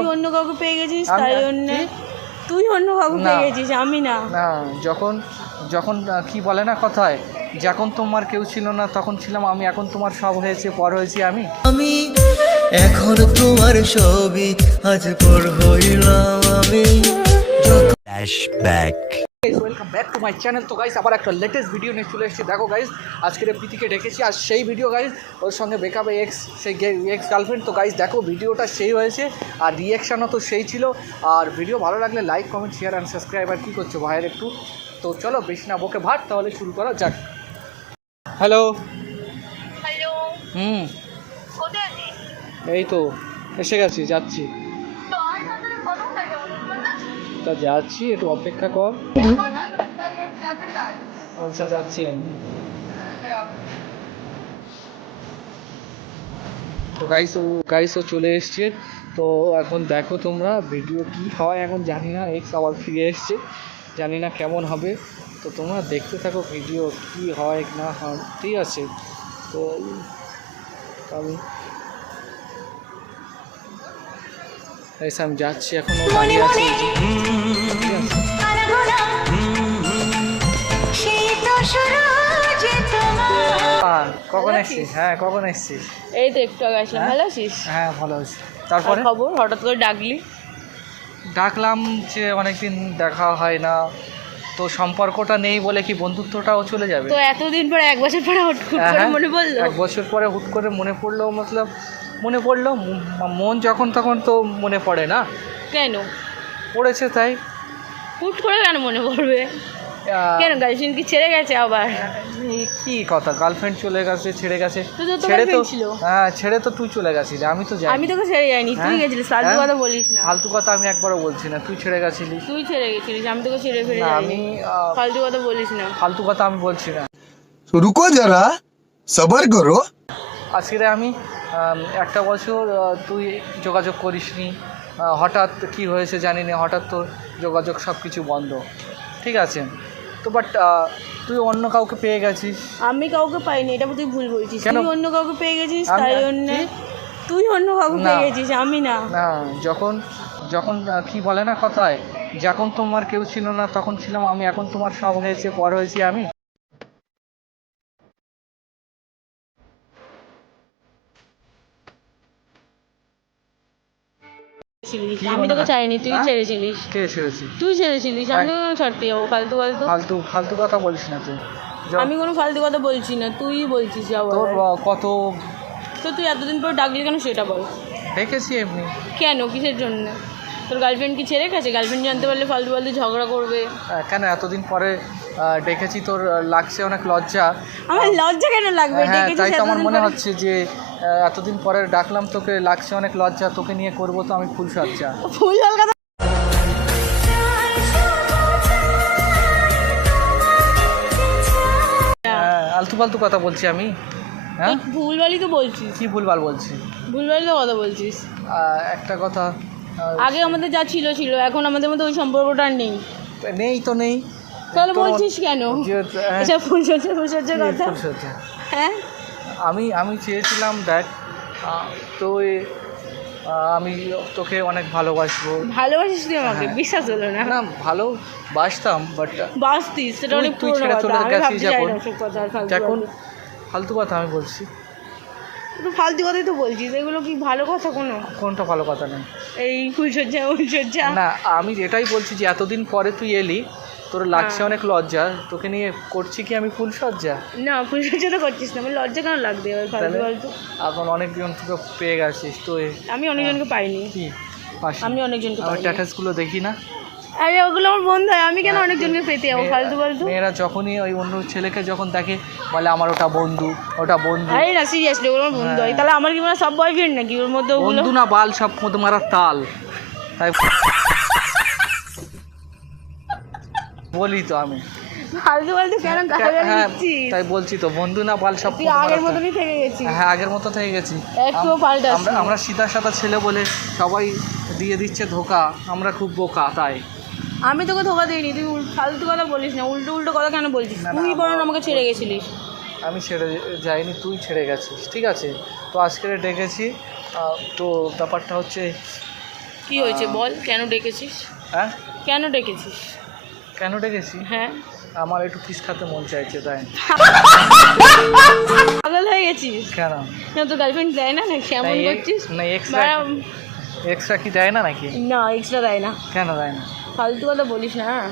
তুই অন্য কাউকে পেয়ে গেছিস আমি- তাই জন্য তুই অন্য কাউকে পেয়ে গেছিস আমি না। না যখন যখন কি বলে না কথায় যখন তোমার কেউ ছিল না তখন ছিলাম আমি এখন তোমার সব হয়েছে পর হয়েছি আমি। আমি এখন তোমার সবই আজ পর হইলাম আমি। Flashback welcome back to my channel তো গাইস আবার একটা লেটেস্ট ভিডিও নিয়ে চলে এসেছি। দেখো গাইস আজকের প্রীতিকে ডেকেছি। আর সেই ভিডিও গাইস ওর সঙ্গে বেকআপে এক্স সেই এক্স গার্লফ্রেন্ড তো গাইস দেখো ভিডিওটা সেই হয়েছে। আর রিয়াকশানও তো সেই ছিল। আর ভিডিও ভালো লাগলে like comment share and subscribe আর কী করছ ভাইয়ের একটু? তো চলো বেশি না বকে ভাট তাহলে শুরু করা যাক। Hello hello hmm. এই তো এসে গেছি যাচ্ছি। তা যাচ্ছি একটু অপেক্ষা কর। আচ্ছা যাচ্ছি আমি। তো গাইসও গাইসও চলে এসছে। তো এখন দেখো তোমরা ভিডিও কি হয় এখন জানি না এক্স আবার ফিরে এসছে। জানি না কেমন হবে। তো তোমরা দেখতে থাকো ভিডিও কি হয় না হয় ঠিক আছে? তো আমি গাইস আমি যাচ্ছি এখন ও দাঁড়িয়ে আছে। কখন এসছিস? হ্যাঁ কখন এসছিস? এই তো একটু আগে আসলাম। হ্যাঁ? ভালো আছিস? হ্যাঁ ভালো আছি। তারপরে? খবর? হঠাৎ করে ডাকলি? ডাকলাম যে অনেকদিন দেখা হয় না। তো সম্পর্কটা নেই বলে কি বন্ধুত্বটাও চলে যাবে? তো এতদিন পরে এক বছর পরে হুট হুট হ্যাঁ, করে হ্যাঁ। মনে পড়ল? এক বছর পরে হুট করে মনে পড়ল মতলব মনে পড়ল মন যখন তখন তো মনে পড়ে না। কেন? পড়েছে তাই। হুট করে কেন মনে পড়বে? কেন গার্লফ্রেন্ড কি ছেড়ে গেছে আবার? কি কথা গার্লফ্রেন্ড চলে গেছে ছেড়ে গেছে। ছেড়ে তো হ্যাঁ ছেড়ে তো তুই চলে গেছিলি আমি তো যাই আমি তোকে ছেড়ে যাইনি তুই হ্যাঁ? গেছিলিস ফালতু হ্যাঁ? কথা বলিস না। ফালতু কথা আমি একবারও বলছি না তুই ছেড়ে গেছিলিস। তুই ছেড়ে গেছিলিস আমি তোকে ছেড়ে যাইনি। আমি ফালতু কথা বলিস না। ফালতু কথা আমি বলছি না। রুকো যারা সবার করো। আজকে আমি একটা বছর তুই যোগাযোগ করিসনি। হঠাৎ কি হয়েছে জানি না হঠাৎ তোর যোগাযোগ সব কিছু বন্ধ। ঠিক আছে? তো বাট তুই অন্য কাউকে পেয়ে গেছিস? আমি কাউকে পাইনি এটা তুই ভুল বলছিস? তুই অন্য কাউকে পেয়ে গেছিস তাই জন্য তুই অন্য কাউকে পেয়ে গেছিস আমি না। না যখন যখন কি বলে না কথায় যখন তোমার কেউ ছিল না তখন ছিলাম আমি এখন তোমার সব হয়েছে পর হয়েছি আমি। কি আমি তোকে হয়? চাইনি তুই হ্যাঁ? ছেড়েছিলিস। কে ছেড়েছি তুই ছেড়েছিলিস আমি তোকে কেন ছাড়তে যাব ফালতু ফালতু। ফালতু ফালতু কথা বলিস না তুই। আমি কোনো ফালতু কথা বলছি না তুই বলছিস তোর কত তো তুই এতদিন পর ডাকলি কেন সেটা বল। দেখেছি এমনি। কেন? কিসের জন্য? তোর গার্লফ্রেন্ড কি ছেড়ে গেছে? গার্লফ্রেন্ড জানতে পারলে ফালতু ফালতু ঝগড়া করবে। কেন? এতদিন পরে ডেকেছি তোর লাগছে অনেক লজ্জা। আমার লজ্জা কেন লাগবে? হ্যাঁ তাই তো আমার মনে হচ্ছে যে এতদিন পরে ডাকলাম তোকে লাগছে অনেক লজ্জা তোকে নিয়ে করব তো আমি ফুল সজ্জা ফুল কথা হ্যাঁ, আলতু ফালতু কথা বলছি আমি। হ্যাঁ? ভুলভালই তো বলছিস। কি ভুলভাল বলছি ভুলভালই তো কথা বলছিস। আহ, একটা কথা আগে আমাদের যা ছিল ছিল। এখন আমাদের মধ্যে ওই সম্পর্কটা নেই। নেই তো নেই। তাহলে বলছিস কেন? হ্যাঁ, এসব ফুল সজ্জা ফুল সজ্জার কথা। হ্যাঁ? আমি আমি চেয়েছিলাম দেখ তো আমি তোকে অনেক ভালোবাসবো। ভালোবাসিস তুই আমাকে? হ্যাঁ। বিশ্বাস হলো না। না ভালো বাসতাম বাট বাসতিস সেটা অনেক তুই ছেড়ে কথা। চলে গেছিস এখন। ফালতু কথা আমি বলছি। তো ফালতু কথাই তো বলছিস এগুলো কি ভালো কথা কোনো? কোনটা ভালো কথা নেই এই ফুলসজ্জা ফুলসজ্জা না আমি এটাই বলছি যে এতদিন পরে তুই এলি তোর লাগছে হ্যাঁ। অনেক লজ্জা তোকে নিয়ে করছি কি আমি ফুল সজ্জা না ফুলসজ্জা তো করছিস না আমি লজ্জা কেন লাগবে ফালতু? ফালতু? এখন অনেকজন তোকে পেয়ে গেছিস তো আমি অনেকজনকে পাইনি। কি? আমি অনেকজনকে আমার স্ট্যাটাসগুলো দেখি না। আরে ওগুলো আমার বন্ধু হয় আমি কেন অনেকজনকে পেতে যাব? ফালতু ফালতু। মেয়েরা যখনই ওই অন্য ছেলেকে যখন দেখে বলে আমার ওটা বন্ধু ওটা বন্ধু। আরে না সিরিয়াসলি ওগুলো আমার বন্ধু হয়। তাহলে আমার কি মানে সব বয়ফ্রেন্ড নাকি? ওর মধ্যে ওগুলো বন্ধু না বাল সব মতো মারা তাল। তাই বলি তো আমি। ফালতু ফালতু কেন হ্যাঁ তাই বলছি তো বন্ধু না বাল সব আগের মতনই থেকে গেছিস। হ্যাঁ আগের মতো থেকে গেছি। আমরা সিধা সাদা ছেলে বলে সবাই দিয়ে দিচ্ছে ধোকা আমরা খুব বোকা তাই। আমি তোকে ধোকা দিইনি তুই ফালতু কথা বলিস না উল্টো উল্টো কথা কেন বলছিস? তুই বরং আমাকে ছেড়ে গেছিলিস। আমি ছেড়ে যাইনি তুই ছেড়ে গেছিস ঠিক আছে? তো আজকে ডেকেছি তো ব্যাপারটা হচ্ছে কি হয়েছে বল কেন ডেকেছিস? হ্যাঁ? কেন ডেকেছিস? কেন ডেকেছি? হ্যাঁ। আমার একটু কিস খাতে মন চাইছে তাই। পাগল হয়ে গেছিস? কেন? তোর গার্লফ্রেন্ড দেয় না নাকি? এমন করছিস? না, বাড়া- এক্সট্রা কি দেয় না নাকি? না এক্সট্রা দেয় না। কেন দেয় না? ফালতু কথা বলিস না হ্যাঁ?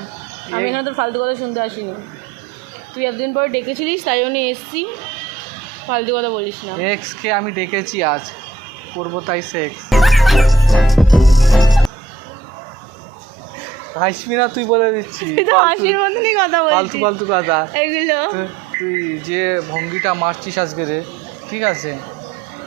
আমি এখানে তোর ফালতু কথা শুনতে আসিনি। তুই এতদিন পরে ডেকেছিলিস তাই জন্য এসছি। ফালতু কথা বলিস না। এক্সকে আমি ডেকেছি আজ। করব তাই সেক্স হাসবি না তুই বলে দিচ্ছি হাসির মতনই কথা ফালতু বলছিস। ফালতু কথা। এগুলো। তুই যে ভঙ্গিটা মারছিস আজকে রে ঠিক আছে?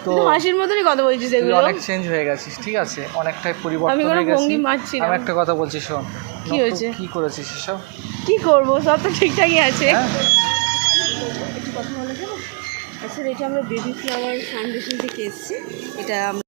তো মাসির হাসির মতনই কথা বলছিস এগুলো। অনেক চেঞ্জ হয়ে গেছিস ঠিক আছে? অনেকটাই পরিবর্তন আমি কোনো হয়ে ভঙ্গি মারছি না। আমি একটা কথা বলছি শোন। কি হয়েছে? কি করেছিস এসব? কি করব? সব তো ঠিকঠাকই আছে। হ্যাঁ? আচ্ছা এটা আমরা বেবি ফ্লাওয়ার ফাউন্ডেশন থেকে এসেছি। এটা আমরা